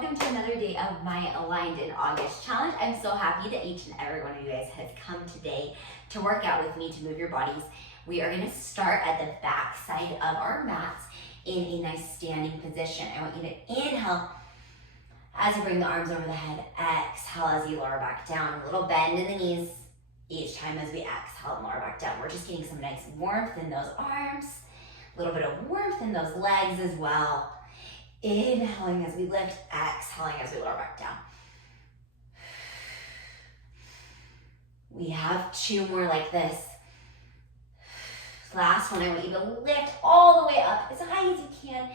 welcome to another day of my Aligned in August challenge. I'm so happy that each and every one of you guys has come today to work out with me, to move your bodies. We are going to start at the back side of our mats in a nice standing position. I want you to inhale as you bring the arms over the head, exhale as you lower back down, a little bend in the knees each time as we exhale and lower back down. We're just getting some nice warmth in those arms, a little bit of warmth in those legs as well. Inhaling as we lift, exhaling as we lower back down. We have two more like this. Last one, I want you to lift all the way up as high as you can,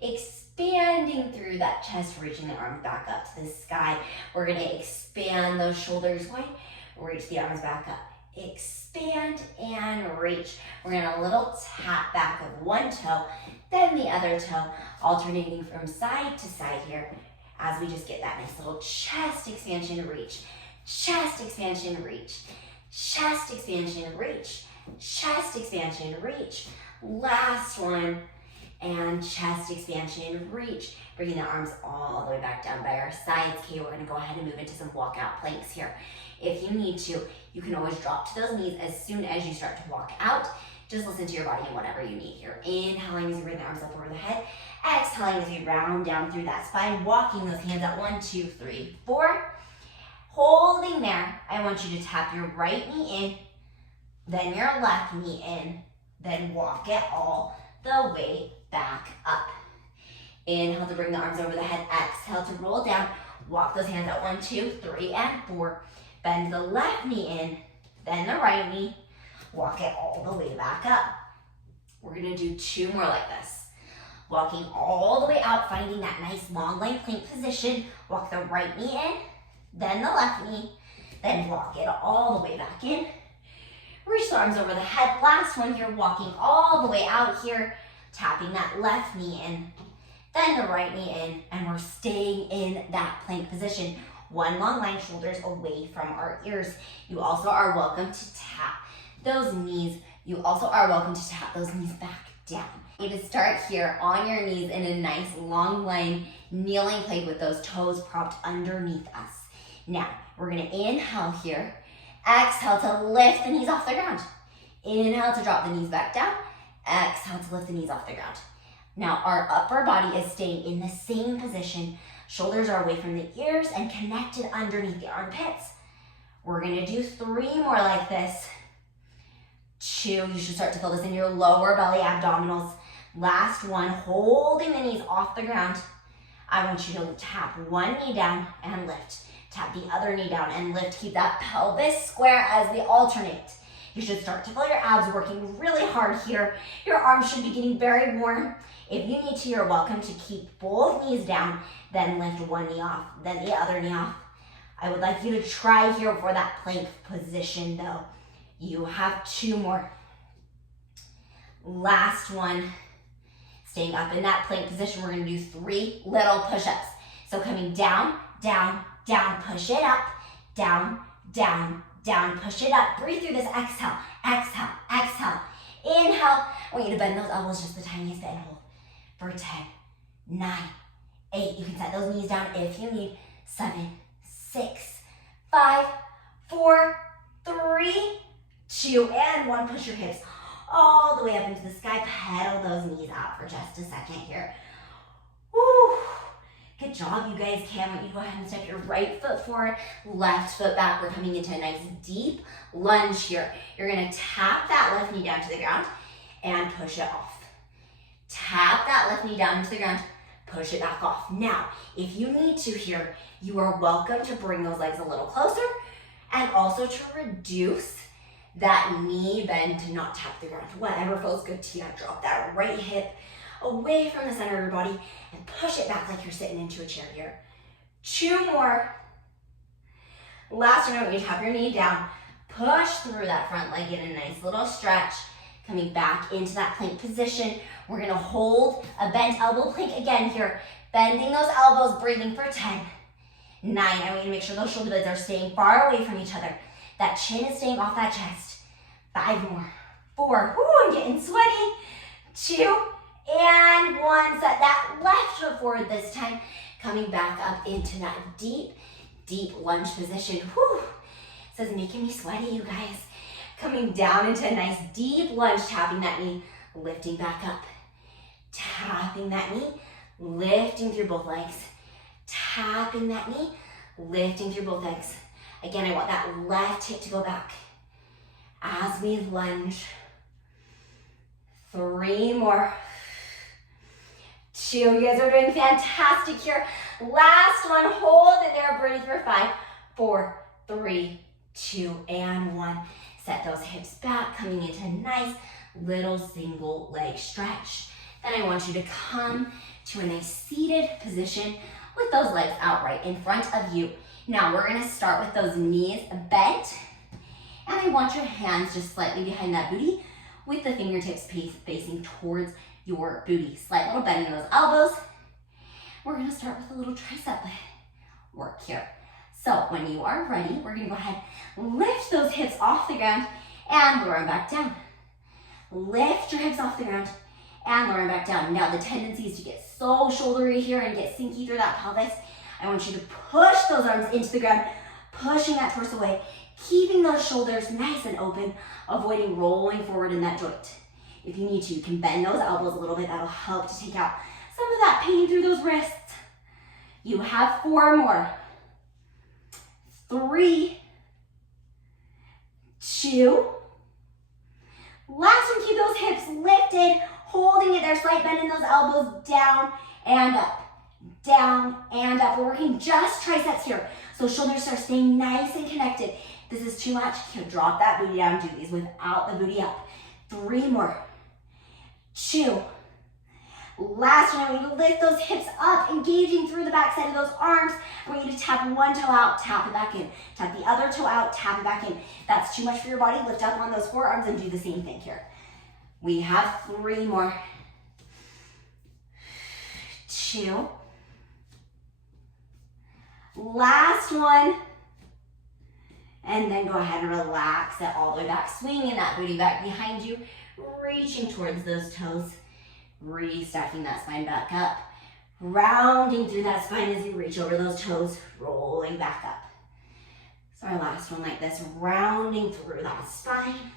expanding through that chest, reaching the arms back up to the sky. We're gonna expand those shoulders wide, reach the arms back up. Expand and reach. We're gonna little tap back of one toe, then the other toe, alternating from side to side here as we just get that nice little chest expansion, reach, chest expansion, reach, chest expansion, reach, chest expansion, reach. Last one, and chest expansion, reach. Bringing the arms all the way back down by our sides. Okay, we're gonna go ahead and move into some walkout planks here. If you need to, you can always drop to those knees as soon as you start to walk out. Just listen to your body and whatever you need here. Inhaling as you bring the arms up over the head. Exhaling as you round down through that spine. Walking those hands out. 1, 2, 3, 4. Holding there. I want you to tap your right knee in, then your left knee in, then walk it all the way back up. Inhale to bring the arms over the head. Exhale to roll down. Walk those hands out. 1, 2, 3, and 4. Bend the left knee in, then the right knee. Walk it all the way back up. We're gonna do two more like this. Walking all the way out, finding that nice long line plank position. Walk the right knee in, then the left knee, then walk it all the way back in. Reach the arms over the head. Last one here, walking all the way out here, tapping that left knee in, then the right knee in, and we're staying in that plank position. One long line, shoulders away from our ears. You also are welcome to tap those knees. You also are welcome to tap those knees back down. You need to start here on your knees in a nice long line kneeling plank with those toes propped underneath us. Now, we're gonna inhale here. Exhale to lift the knees off the ground. Inhale to drop the knees back down. Exhale to lift the knees off the ground. Now, our upper body is staying in the same position. Shoulders are away from the ears and connected underneath the armpits. We're gonna do 3 more like this. 2, you should start to feel this in your lower belly abdominals. Last one, holding the knees off the ground. I want you to tap one knee down and lift. Tap the other knee down and lift. Keep that pelvis square as we alternate. You should start to feel your abs working really hard here. Your arms should be getting very warm. If you need to, you're welcome to keep both knees down, then lift one knee off, then the other knee off. I would like you to try here for that plank position though. You have 2 more. Last one. Staying up in that plank position, we're gonna do 3 little push-ups. So coming down, down, down, push it up, down, down, down, push it up. Breathe through this, exhale, exhale, exhale. Inhale, I want you to bend those elbows just the tiniest bit and hold for 10, 9, 8. You can set those knees down if you need. 7, 6, 5, 4, 3, 2, and 1. Push your hips all the way up into the sky. Pedal those knees out for just a second here. Woo. Good job, you guys. Okay, I want you to go ahead and step your right foot forward, left foot back. We're coming into a nice deep lunge here. You're gonna tap that left knee down to the ground and push it off. Tap that left knee down to the ground, push it back off. Now, if you need to here, you are welcome to bring those legs a little closer and also to reduce that knee bend to not tap the ground. Whatever feels good to you. Drop that right hip away from the center of your body and push it back like you're sitting into a chair here. 2 more. Last one, I want you to tap your knee down. Push through that front leg in a nice little stretch. Coming back into that plank position. We're gonna hold a bent elbow plank again here. Bending those elbows, breathing for 10, 9. I want you to make sure those shoulder blades are staying far away from each other. That chin is staying off that chest. 5 more. 4. Ooh, I'm getting sweaty. 2, and one. Set that left foot forward this time. Coming back up into that deep, deep lunge position. Whew. This is making me sweaty, you guys. Coming down into a nice deep lunge, tapping that knee, lifting back up. Tapping that knee, lifting through both legs. Tapping that knee, lifting through both legs. Again, I want that left hip to go back as we lunge. 3 more. 2, you guys are doing fantastic here. Last one, hold it there, breathe for 5, 4, 3, 2, and 1. Set those hips back, coming into a nice little single leg stretch. Then I want you to come to a nice seated position with those legs out right in front of you. Now we're gonna start with those knees bent, and I want your hands just slightly behind that booty with the fingertips facing towards your booty. Slight little bend in those elbows. We're gonna start with a little tricep work here. So when you are ready, we're gonna go ahead, lift those hips off the ground and lower them back down. Lift your hips off the ground and lower them back down. Now the tendency is to get so shouldery here and get sinky through that pelvis. I want you to push those arms into the ground, pushing that torso away, keeping those shoulders nice and open, avoiding rolling forward in that joint. If you need to, you can bend those elbows a little bit. That'll help to take out some of that pain through those wrists. You have 4 more. 3, 2. Last one, keep those hips lifted, holding it there, slight bend in those elbows, down and up, down and up. We're working just triceps here, so shoulders are staying nice and connected. If this is too much, you can drop that booty down, do these without the booty up. 3 more. 2. Last one, I want you to lift those hips up, engaging through the back side of those arms. I want you to tap one toe out, tap it back in. Tap the other toe out, tap it back in. If that's too much for your body, lift up on those forearms and do the same thing here. We have 3 more. 2. Last one. And then go ahead and relax it all the way back. Swinging that booty back behind you, reaching towards those toes. Restacking that spine back up, rounding through that spine as you reach over those toes, rolling back up. So our last one like this, rounding through that spine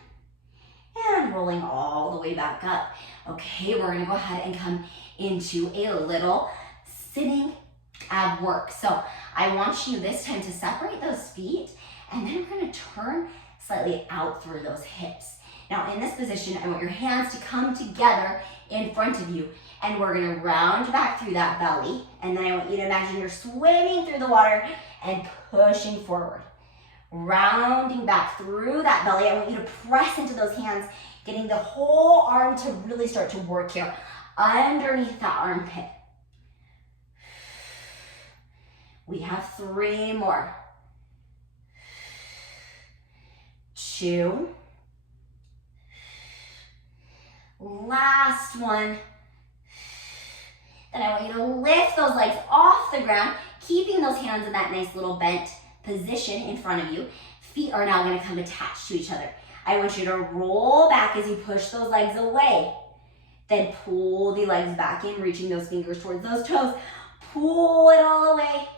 and rolling all the way back up. Okay, we're gonna go ahead and come into a little sitting ab work. So I want you this time to separate those feet, and then we're gonna turn slightly out through those hips. Now in this position, I want your hands to come together in front of you, and we're gonna round back through that belly, and then I want you to imagine you're swimming through the water and pushing forward. Rounding back through that belly, I want you to press into those hands, getting the whole arm to really start to work here underneath that armpit. We have 3 more. 2. Last one. Then I want you to lift those legs off the ground, keeping those hands in that nice little bent position in front of you. Feet are now gonna come attached to each other. I want you to roll back as you push those legs away. Then pull the legs back in, reaching those fingers towards those toes. Pull it all away.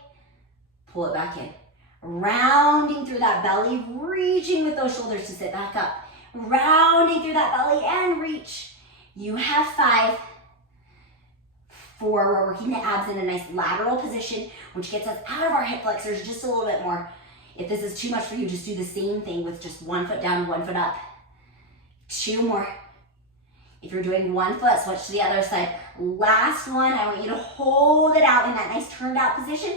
Pull it back in. Rounding through that belly, reaching with those shoulders to sit back up. Rounding through that belly and reach. You have 5. 4, we're working the abs in a nice lateral position, which gets us out of our hip flexors just a little bit more. If this is too much for you, just do the same thing with just 1 foot down, 1 foot up. 2 more. If you're doing 1 foot, switch to the other side. Last one, I want you to hold it out in that nice turned out position.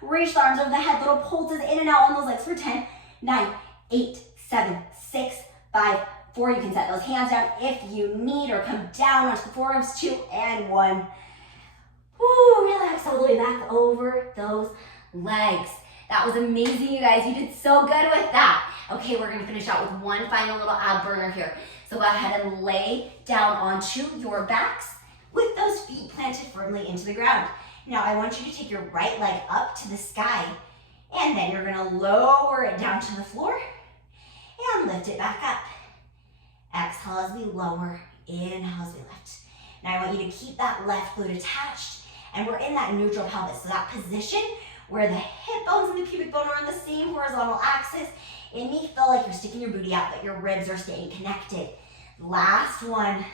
Reach the arms over the head, little pulses in and out on those legs for 10, 9, 8, 7, 6, 5, 4. You can set those hands down if you need, or come down onto the forearms. 2 and 1. Woo, relax all the way back over those legs. That was amazing, you guys. You did so good with that. Okay, we're gonna finish out with one final little ab burner here. So go ahead and lay down onto your backs with those feet planted firmly into the ground. Now I want you to take your right leg up to the sky, and then you're gonna lower it down to the floor and lift it back up. Exhale as we lower, inhale as we lift. And I want you to keep that left glute attached. And we're in that neutral pelvis. So that position where the hip bones and the pubic bone are on the same horizontal axis. It may feel like you're sticking your booty out, but your ribs are staying connected. Last one.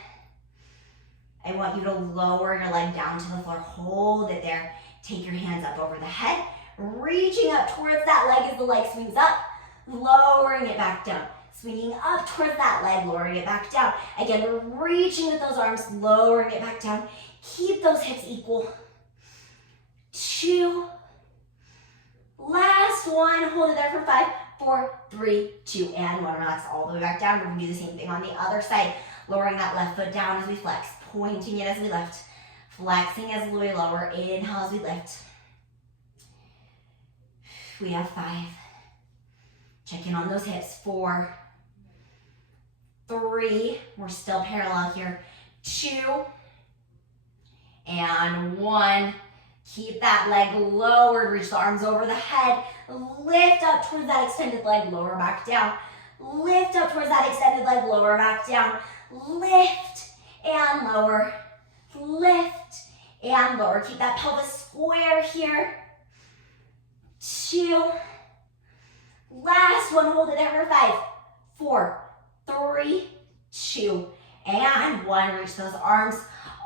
I want you to lower your leg down to the floor. Hold it there. Take your hands up over the head. Reaching up towards that leg as the leg swings up. Lowering it back down. Swinging up towards that leg, lowering it back down. Again, we're reaching with those arms, lowering it back down. Keep those hips equal. 2. Last one. Hold it there for 5, 4, 3, 2, and 1. Relax all the way back down. We're going to do the same thing on the other side. Lowering that left foot down as we flex. Pointing it as we lift. Flexing as we lower. Inhale as we lift. We have 5. Check in on those hips. 4, 3. We're still parallel here. 2, and 1. Keep that leg lowered. Reach the arms over the head. Lift up towards that extended leg. Lower back down. Lift up towards that extended leg. Lower back down. Lift and lower. Lift and lower. Keep that pelvis square here. 2. Last one. Hold it there for 5, 4, 3, 2, and 1. Reach those arms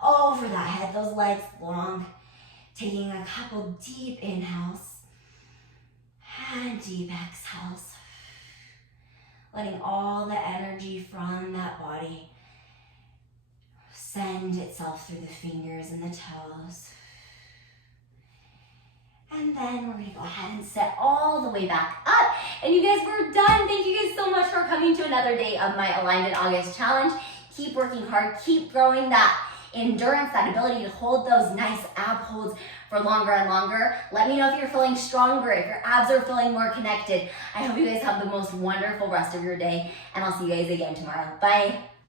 over that head. Those legs long. Taking a couple deep inhales and deep exhales. Letting all the energy from that body send itself through the fingers and the toes. And then we're going to go ahead and sit all the way back up. And you guys, we're done. Thank you guys so much for coming to another day of my Aligned in August challenge. Keep working hard. Keep growing that endurance, that ability to hold those nice ab holds for longer and longer. Let me know if you're feeling stronger, if your abs are feeling more connected. I hope you guys have the most wonderful rest of your day, and I'll see you guys again tomorrow. Bye.